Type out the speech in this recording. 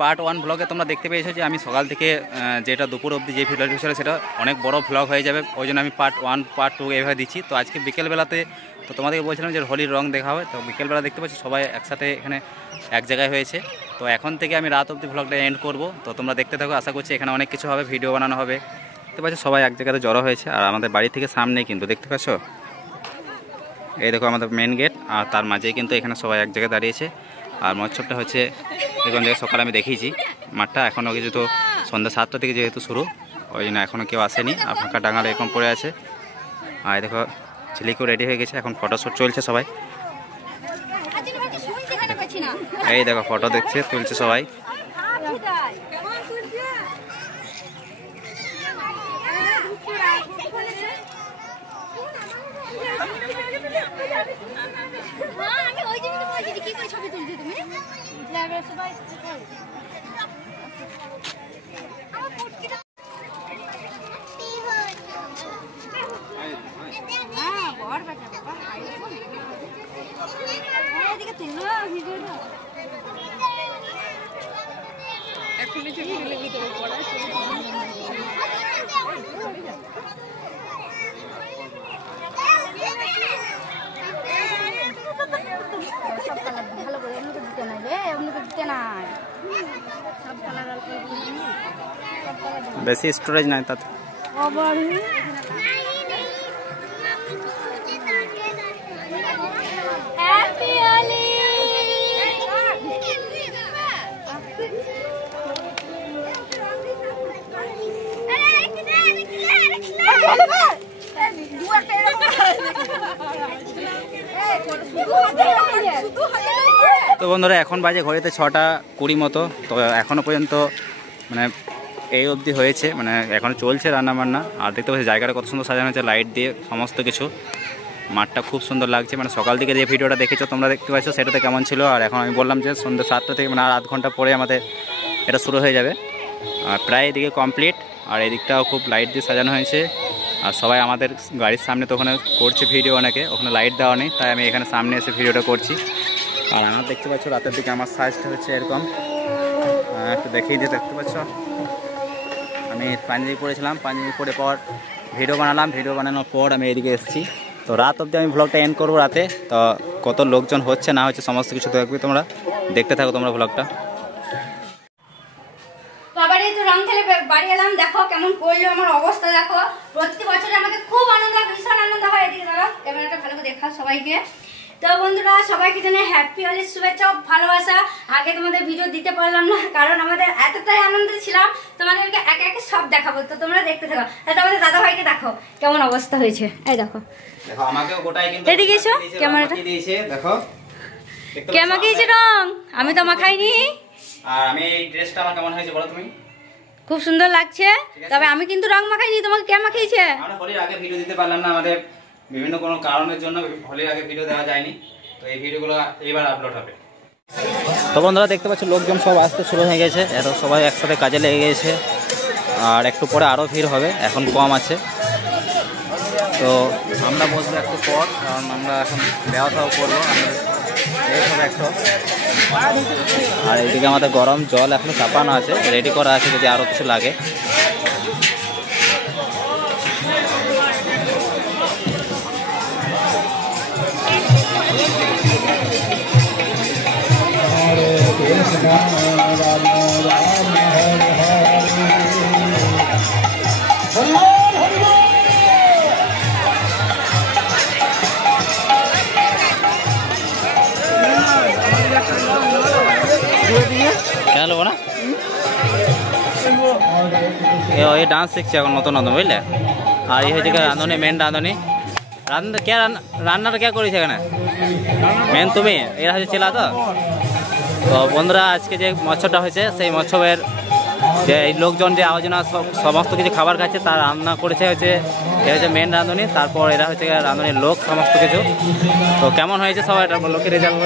Part 1 ব্লগে তোমরা দেখতে পেয়েছো যে আমি সকাল থেকে যেটা দুপুর অবধি যে ভিডিওটা ছিল সেটা অনেক বড় ব্লগ হয়ে যাবে, ওই জন্য আমি পার্ট 1 পার্ট 2 এইভাবে দিচ্ছি। তো আজকে বিকেলবেলাতে তো তোমাদেরকে বলছিলাম যে হোলির রং দেখা হবে, তো বিকেলবেলা দেখতে পাচ্ছি সবাই একসাথে এখানে এক জায়গায় হয়েছে। তো এখন থেকে আমি রাত অবধি ব্লগটা এন্ড করব, তো তোমরা দেখতে থাকো। আশা করছি এখানে অনেক কিছু হবে, ভিডিও বানানো হবে। দেখতে পাচ্ছ সবাই এক জায়গাতে জড়ো হয়েছে, আর আমাদের বাড়ি থেকে সামনে কিন্তু দেখতে পাচ্ছ এই দেখো আমাদের মেন গেট, আর তার মাঝেই কিন্তু এখানে সবাই এক জায়গায় দাঁড়িয়েছে। আর মহোৎসবটা হচ্ছে এরকম জায়গায় সকালে আমি দেখিয়েছি মাঠটা, এখনও কিছু তো সন্ধ্যা 7টা থেকে যেহেতু শুরু, ওই জন্য এখনও কেউ আসেনি, আর ফাঁকা ডাঙালে এরকম পড়ে আছে। আর দেখো ছেলেকেও রেডি হয়ে গেছে, এখন ফটোশ্যুট চলছে সবাই। এই দেখো ফটো দেখছে, তুলছে সবাই। বেশি স্টোরেজ নাই তাতে। তো বন্ধুরা এখন বাজে ঘড়িতে 6:20 মতো। তো এখনও পর্যন্ত মানে এই অবধি হয়েছে, মানে এখনও চলছে রান্নাবান্না। আর দেখতে পাচ্ছি জায়গাটা কত সুন্দর সাজানো হয়েছে লাইট দিয়ে, সমস্ত কিছু। মাঠটা খুব সুন্দর লাগছে, মানে সকাল থেকে যে ভিডিওটা দেখেছো তোমরা দেখতে পাচ্ছ সেটাতে কেমন ছিল। আর এখন আমি বললাম যে সন্ধ্যা 7টা থেকে মানে আর আধ ঘন্টা পরে আমাদের এটা শুরু হয়ে যাবে। আর প্রায় এদিকে কমপ্লিট, আর এদিকটাও খুব লাইট দিয়ে সাজানো হয়েছে। আর সবাই আমাদের গাড়ির সামনে তো ওখানে করছে ভিডিও, অনেকে ওখানে লাইট দেওয়া নেই, তাই আমি এখানে সামনে এসে ভিডিওটা করছি। আর আমার দেখতে পাচ্ছ রাতের দিকে আমার সাইজটা হচ্ছে এরকম, একটু দেখিয়ে দিয়ে দেখতে পাচ্ছ আমি পাঞ্জাবি পরেছিলাম, পাঞ্জাবি পরে পর ভিডিও বানালাম, ভিডিও বানানোর পর আমি এদিকে এসেছি। তো রাত অবধি আমি ভ্লগটা এন্ড করবো রাতে। তো কত লোকজন হচ্ছে না হচ্ছে সমস্ত কিছু দেখবে, তোমরা দেখতে থাকো তোমরা ভ্লগটা। বাবারে তো রং খেলে বাড়ি এলাম, দেখো কেমন পড়লো আমার অবস্থা দেখো। প্রতি বছর আমাদের খুব আনন্দ হয়, ভীষণ আনন্দ হয়। এদিকে দাঁড়াও, ক্যামেরাটা ভালো করে দেখা সবাইকে। তো বন্ধুরা সবাইকে জানাই হ্যাপি হোলির শুভেচ্ছা, ভালোবাসা। আগে তোমাদের ভিডিও দিতে পারলাম না, কারণ আমাদের এতটাই আনন্দ ছিলাম, তোমাদেরকে একে একে সব দেখাবো। তো তোমরা দেখতে থাকো। তাহলে আমাদের দাদা ভাইকে দেখো কেমন অবস্থা হয়েছে। এই দেখো, দেখো আমাকেও গোটাই কিন্তু এদিকে এসো, ক্যামেরাটা দিয়েছে দেখো। কে মাখিয়েছে রং? আমি তো মাখাইনি। আর আমি এই ড্রেসটা আমার কেমন হয়েছে বলো তুমি? খুব সুন্দর লাগছে, তবে আমি কিন্তু রং মাখাইনি। তোমাকে কে মাখিয়েছে? আমরা হোলির আগে ভিডিও দিতে পারলাম না, আমাদের বিভিন্ন কোনো কারণের জন্য হোলির আগে ভিডিও দেওয়া যায়নি। তো এই ভিডিওগুলো এইবার আপলোড হবে। তো বন্ধুরা দেখতে পাচ্ছ লোকজন সব আসতে শুরু হয়ে গেছে, এত সবাই একসাথে কাজে লেগে গেছে। আর একটু পরে আরও ভিড় হবে, এখন কম আছে। তো আমরা বসবো একটু পর, কারণ আমরা এখন দেওয়া থাও করবো একটু। আর এইদিকে আমাদের গরম জল এখনো চাপানো আছে, রেডি করা আছে যদি আরও কিছু লাগে। কেন না এই ডান্স শিখছে এখন নতুন নতুন, বুঝলে। আর এই হচ্ছে রাঁধুনি, মেন রাঁধুনি। কে রান্নাটা কে করেছে এখানে? মেন তুমি, এরা হচ্ছে ছেলা। তো বন্ধুরা আজকে যে মৎস্যটা হয়েছে সেই মৎস্যের যে এই লোকজন যে আয়োজনা সমস্ত কিছু খাবার খাচ্ছে তার রান্না করেছে হচ্ছে এ হচ্ছে মেন রাঁধুনি, তারপর এরা হচ্ছে রাঁধুনির লোক সমস্ত কিছু। তো কেমন হয়েছে সবাই এটা লোকের রেজাল্ট?